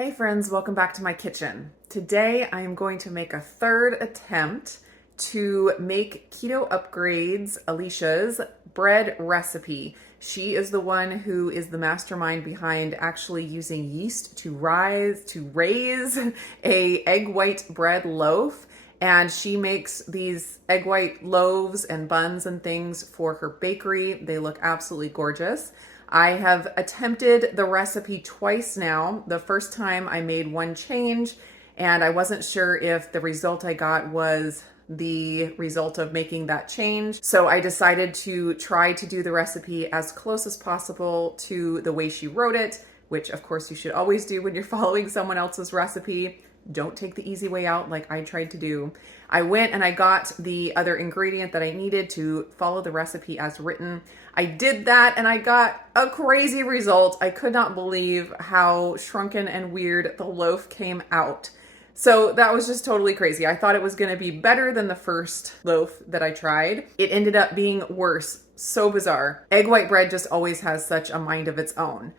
Hey friends, welcome back to my kitchen. Today I am going to make a third attempt to make Keto Upgrades Alicia's bread recipe. She is the one who is the mastermind behind actually using yeast to raise a egg white bread loaf. And she makes these egg white loaves and buns and things for her bakery. They look absolutely gorgeous. I have attempted the recipe twice now. The first time I made one change and I wasn't sure if the result I got was the result of making that change. So I decided to try to do the recipe as close as possible to the way she wrote it, which of course you should always do when you're following someone else's recipe. Don't take the easy way out like I tried to do. I went and I got the other ingredient that I needed to follow the recipe as written. I did that and I got a crazy result. I could not believe how shrunken and weird the loaf came out. So that was just totally crazy. I thought it was going to be better than the first loaf that I tried. It ended up being worse. So bizarre. Egg white bread just always has such a mind of its own.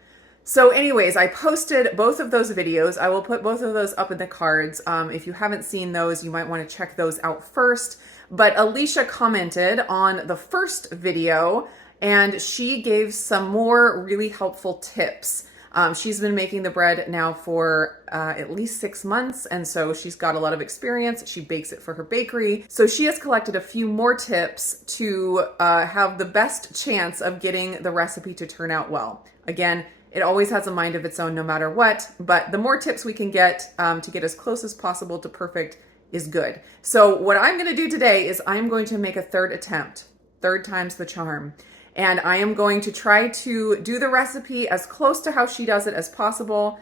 So anyways, I posted both of those videos. I will put both of those up in the cards. If you haven't seen those, you might want to check those out first. But Alicia commented on the first video and she gave some more really helpful tips. She's been making the bread now for at least 6 months, and so she's got a lot of experience. She bakes it for her bakery. So she has collected a few more tips to have the best chance of getting the recipe to turn out well. Again, it always has a mind of its own no matter what, but the more tips we can get to get as close as possible to perfect is good. So what I'm gonna do today is I'm going to make a third attempt, third time's the charm. And I am going to try to do the recipe as close to how she does it as possible.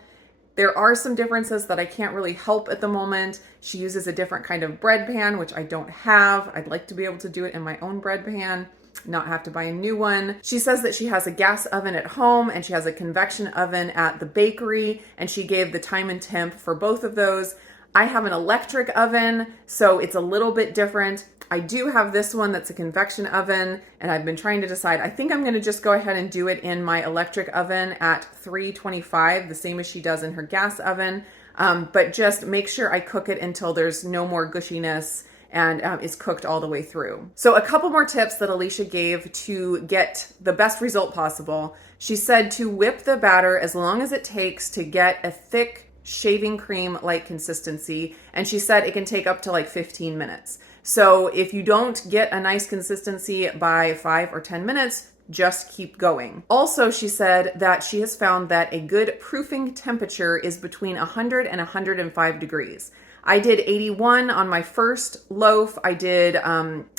There are some differences that I can't really help at the moment. She uses a different kind of bread pan, which I don't have. I'd like to be able to do it in my own bread pan, not have to buy a new one. She says that she has a gas oven at home and she has a convection oven at the bakery, and she gave the time and temp for both of those. I have an electric oven, so it's a little bit different. I do have this one that's a convection oven, and I've been trying to decide. I think I'm gonna just go ahead and do it in my electric oven at 325, the same as she does in her gas oven, but just make sure I cook it until there's no more gushiness and it's cooked all the way through. So a couple more tips that Alicia gave to get the best result possible. She said to whip the batter as long as it takes to get a thick shaving cream-like consistency, and she said it can take up to like 15 minutes. So if you don't get a nice consistency by 5 or 10 minutes, just keep going. Also, she said that she has found that a good proofing temperature is between 100 and 105 degrees. I did 81 on my first loaf. I did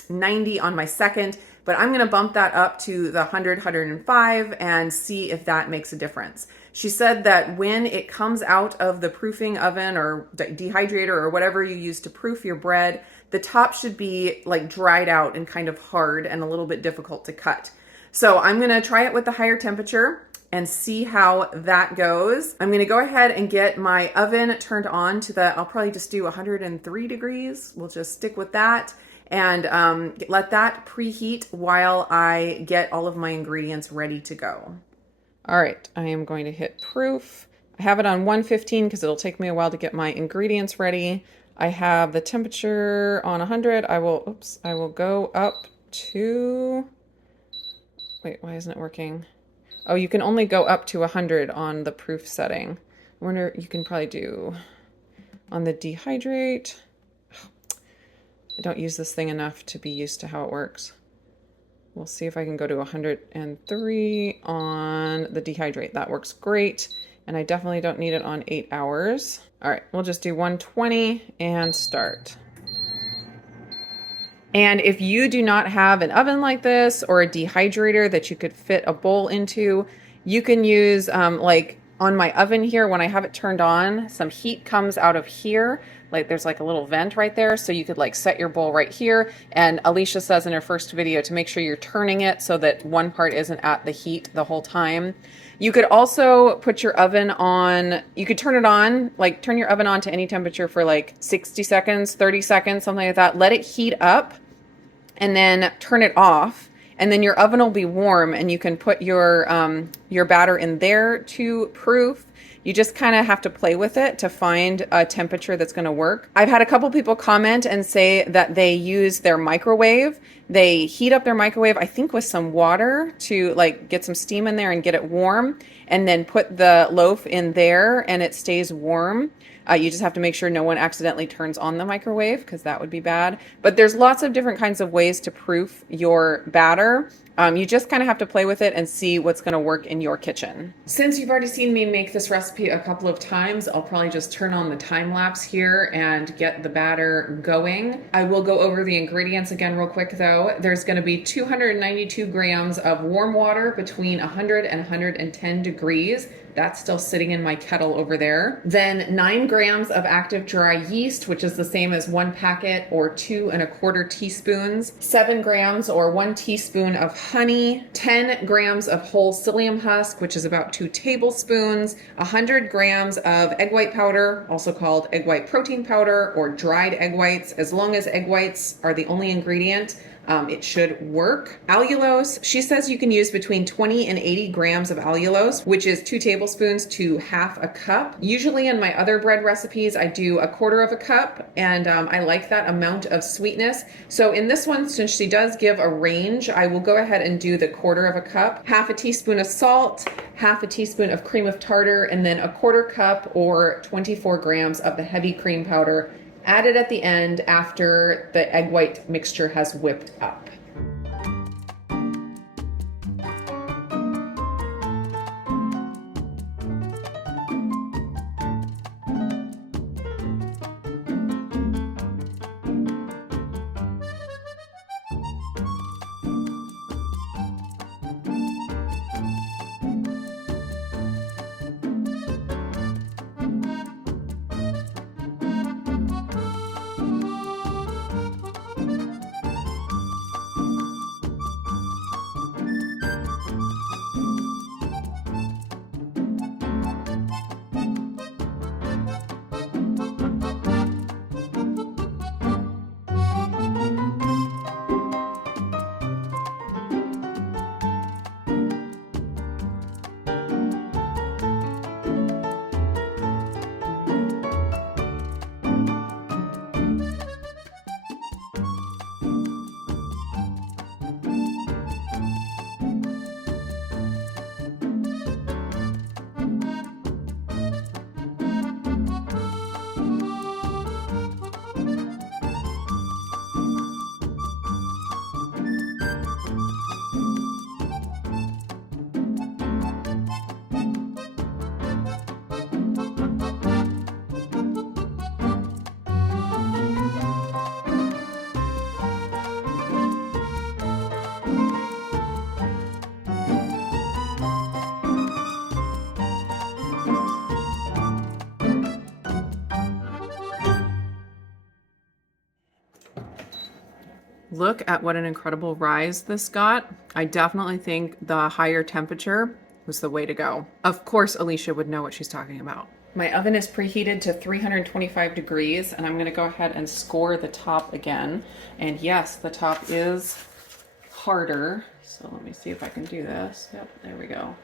90 on my second, but I'm gonna bump that up to the 100, 105 and see if that makes a difference. She said that when it comes out of the proofing oven or dehydrator or whatever you use to proof your bread, the top should be like dried out and kind of hard and a little bit difficult to cut. So I'm gonna try it with the higher temperature and see how that goes. I'm gonna go ahead and get my oven turned on to I'll probably just do 103 degrees. We'll just stick with that and let that preheat while I get all of my ingredients ready to go. All right, I am going to hit proof. I have it on 115 because it'll take me a while to get my ingredients ready. I have the temperature on 100. I will go up to, wait, why isn't it working? Oh, you can only go up to 100 on the proof setting. I wonder, you can probably do on the dehydrate. I don't use this thing enough to be used to how it works. We'll see if I can go to 103 on the dehydrate. That works great. And I definitely don't need it on 8 hours. All right, we'll just do 120 and start. And if you do not have an oven like this or a dehydrator that you could fit a bowl into, you can use like on my oven here, when I have it turned on, some heat comes out of here. Like there's like a little vent right there. So you could like set your bowl right here. And Alicia says in her first video to make sure you're turning it so that one part isn't at the heat the whole time. You could also put your oven on, you could turn it on, like turn your oven on to any temperature for like 60 seconds, 30 seconds, something like that. Let it heat up and then turn it off. And then your oven will be warm and you can put your batter in there to proof. You just kind of have to play with it to find a temperature that's going to work. I've had a couple people comment and say that they use their microwave. They heat up their microwave, I think with some water to like get some steam in there and get it warm, and then put the loaf in there and it stays warm. You just have to make sure no one accidentally turns on the microwave because that would be bad. But there's lots of different kinds of ways to proof your batter. You just kind of have to play with it and see what's going to work in your kitchen. Since you've already seen me make this recipe a couple of times, I'll probably just turn on the time lapse here and get the batter going. I will go over the ingredients again real quick though. There's going to be 292 grams of warm water between 100 and 110 degrees. That's still sitting in my kettle over there. Then 9 grams of active dry yeast, which is the same as 1 packet or 2 1/4 teaspoons. 7 grams or 1 teaspoon of honey. 10 grams of whole psyllium husk, which is about 2 tablespoons. 100 grams of egg white powder, also called egg white protein powder or dried egg whites. As long as egg whites are the only ingredient, it should work. Allulose, she says you can use between 20 and 80 grams of allulose, which is 2 tablespoons to half a cup. Usually in my other bread recipes, I do 1/4 cup, and I like that amount of sweetness. So in this one, since she does give a range, I will go ahead and do the 1/4 cup. Half a teaspoon of salt, half a teaspoon of cream of tartar, and then 1/4 cup or 24 grams of the heavy cream powder, added at the end after the egg white mixture has whipped up. Look at what an incredible rise this got. I definitely think the higher temperature was the way to go. Of course, Alicia would know what she's talking about. My oven is preheated to 325 degrees, and I'm gonna go ahead and score the top again. And yes, the top is harder. So let me see if I can do this. Yep, there we go.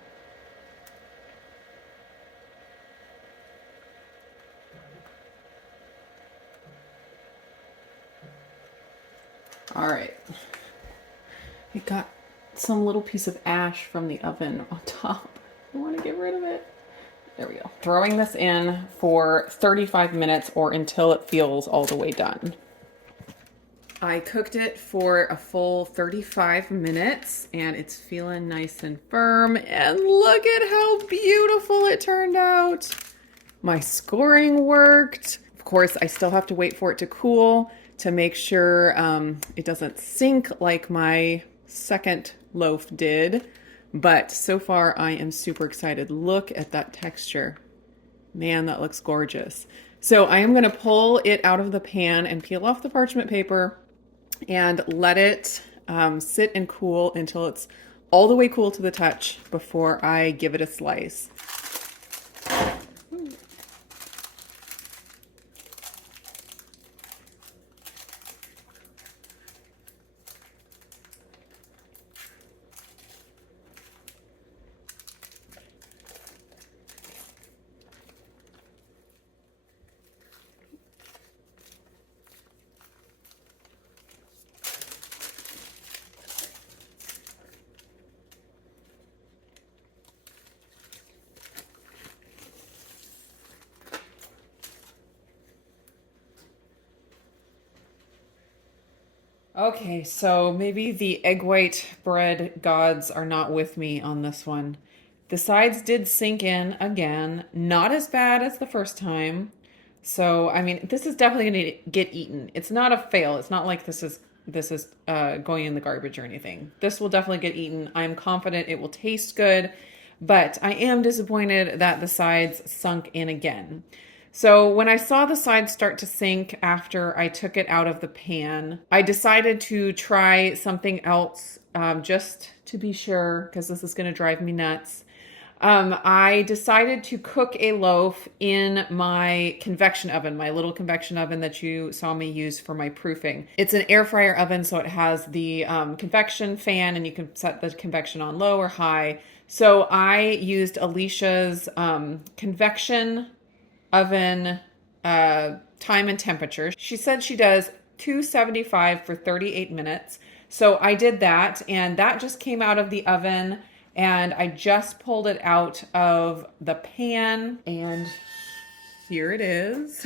All right, it got some little piece of ash from the oven on top. I want to get rid of it. There we go. Throwing this in for 35 minutes or until it feels all the way done. I cooked it for a full 35 minutes and it's feeling nice and firm. And look at how beautiful it turned out. My scoring worked. Of course, I still have to wait for it to cool to make sure it doesn't sink like my second loaf did. But so far I am super excited. Look at that texture. Man, that looks gorgeous. So I am gonna pull it out of the pan and peel off the parchment paper and let it sit and cool until it's all the way cool to the touch before I give it a slice. Okay, so maybe the egg white bread gods are not with me on this one. The sides did sink in again, not as bad as the first time. So, I mean, this is definitely going to get eaten. It's not a fail. It's not like this is going in the garbage or anything. This will definitely get eaten. I'm confident it will taste good, but I am disappointed that the sides sunk in again. So when I saw the sides start to sink after I took it out of the pan, I decided to try something else just to be sure, because this is going to drive me nuts. I decided to cook a loaf in my convection oven, my little convection oven that you saw me use for my proofing. It's an air fryer oven, so it has the convection fan, and you can set the convection on low or high. So I used Alicia's convection oven time and temperature. She said she does 275 for 38 minutes. So I did that, and that just came out of the oven, and I just pulled it out of the pan, and here it is.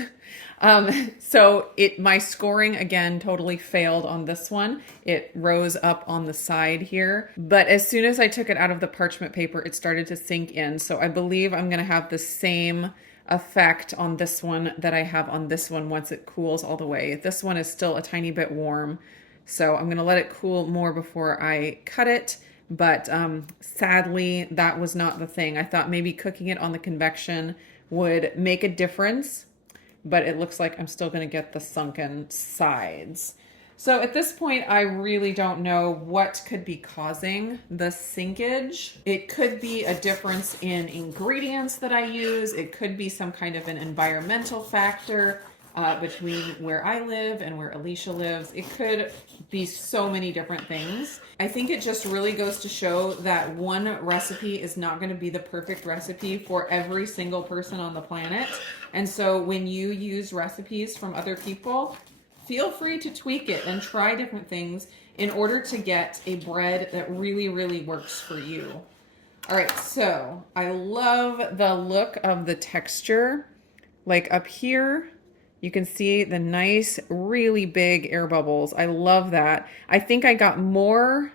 My scoring again totally failed on this one. It rose up on the side here, but as soon as I took it out of the parchment paper, it started to sink in. So I believe I'm going to have the same effect on this one that I have on this one once it cools all the way. This one is still a tiny bit warm, so I'm going to let it cool more before I cut it. But sadly, that was not the thing. I thought maybe cooking it on the convection would make a difference, but it looks like I'm still going to get the sunken sides. So at this point, I really don't know what could be causing the sinkage. It could be a difference in ingredients that I use. It could be some kind of an environmental factor between where I live and where Alicia lives. It could be so many different things. I think it just really goes to show that one recipe is not going to be the perfect recipe for every single person on the planet. And so when you use recipes from other people, feel free to tweak it and try different things in order to get a bread that really, really works for you. All right, so I love the look of the texture. Like up here, you can see the nice, really big air bubbles. I love that. I think I got more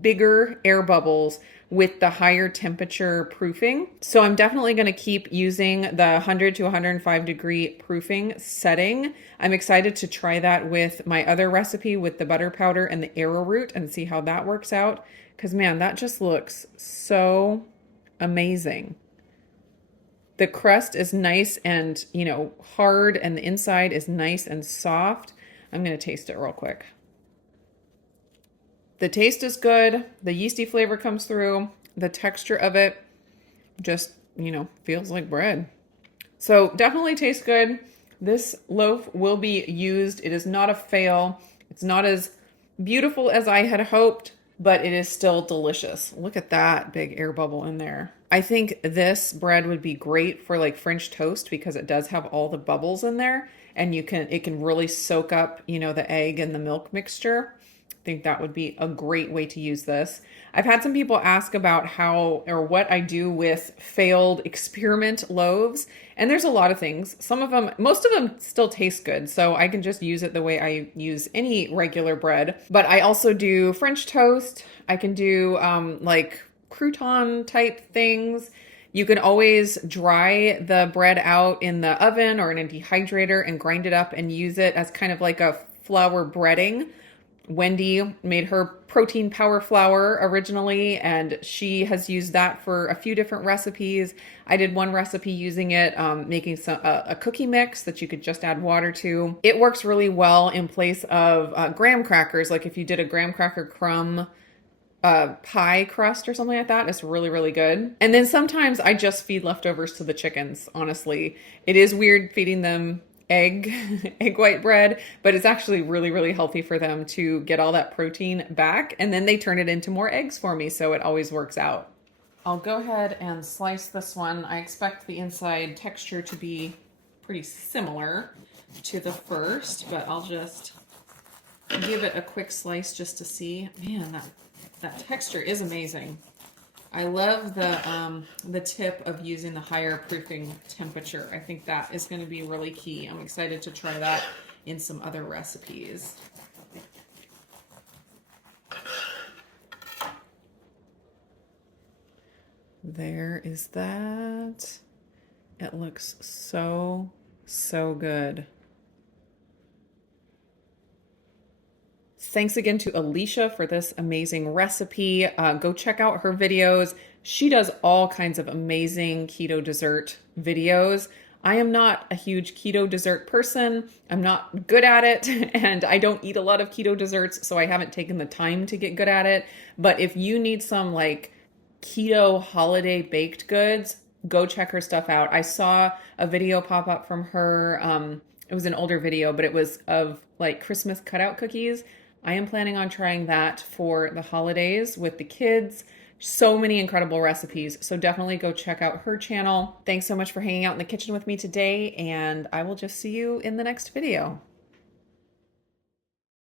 bigger air bubbles with the higher temperature proofing. So I'm definitely going to keep using the 100 to 105 degree proofing setting. I'm excited to try that with my other recipe with the butter powder and the arrowroot and see how that works out. Because man, that just looks so amazing. The crust is nice and, hard, and the inside is nice and soft. I'm going to taste it real quick. The taste is good. The yeasty flavor comes through. The texture of it just, feels like bread. So definitely tastes good. This loaf will be used. It is not a fail. It's not as beautiful as I had hoped, but it is still delicious. Look at that big air bubble in there. I think this bread would be great for like French toast because it does have all the bubbles in there, and it can really soak up, the egg and the milk mixture. I think that would be a great way to use this. I've had some people ask about how or what I do with failed experiment loaves, and there's a lot of things. Most of them still taste good, so I can just use it the way I use any regular bread. But I also do French toast. I can do like crouton type things. You can always dry the bread out in the oven or in a dehydrator and grind it up and use it as kind of like a flour breading. Wendy made her protein power flour originally, and she has used that for a few different recipes. I did one recipe using it, making a cookie mix that you could just add water to. It works really well in place of graham crackers. Like if you did a graham cracker crumb pie crust or something like that, it's really, really good. And then sometimes I just feed leftovers to the chickens, honestly. It is weird feeding them egg white bread, but it's actually really, really healthy for them to get all that protein back, and then they turn it into more eggs for me, so it always works out. I'll go ahead and slice this one. I expect the inside texture to be pretty similar to the first, but I'll just give it a quick slice just to see. Man, that texture is amazing. I love the tip of using the higher proofing temperature. I think that is going to be really key. I'm excited to try that in some other recipes. There is that. It looks so, so good. Thanks again to Alicia for this amazing recipe. Go check out her videos. She does all kinds of amazing keto dessert videos. I am not a huge keto dessert person. I'm not good at it, and I don't eat a lot of keto desserts, so I haven't taken the time to get good at it. But if you need some like keto holiday baked goods, go check her stuff out. I saw a video pop up from her. It was an older video, but it was of like Christmas cutout cookies. I am planning on trying that for the holidays with the kids. So many incredible recipes. So definitely go check out her channel. Thanks so much for hanging out in the kitchen with me today, and I will just see you in the next video.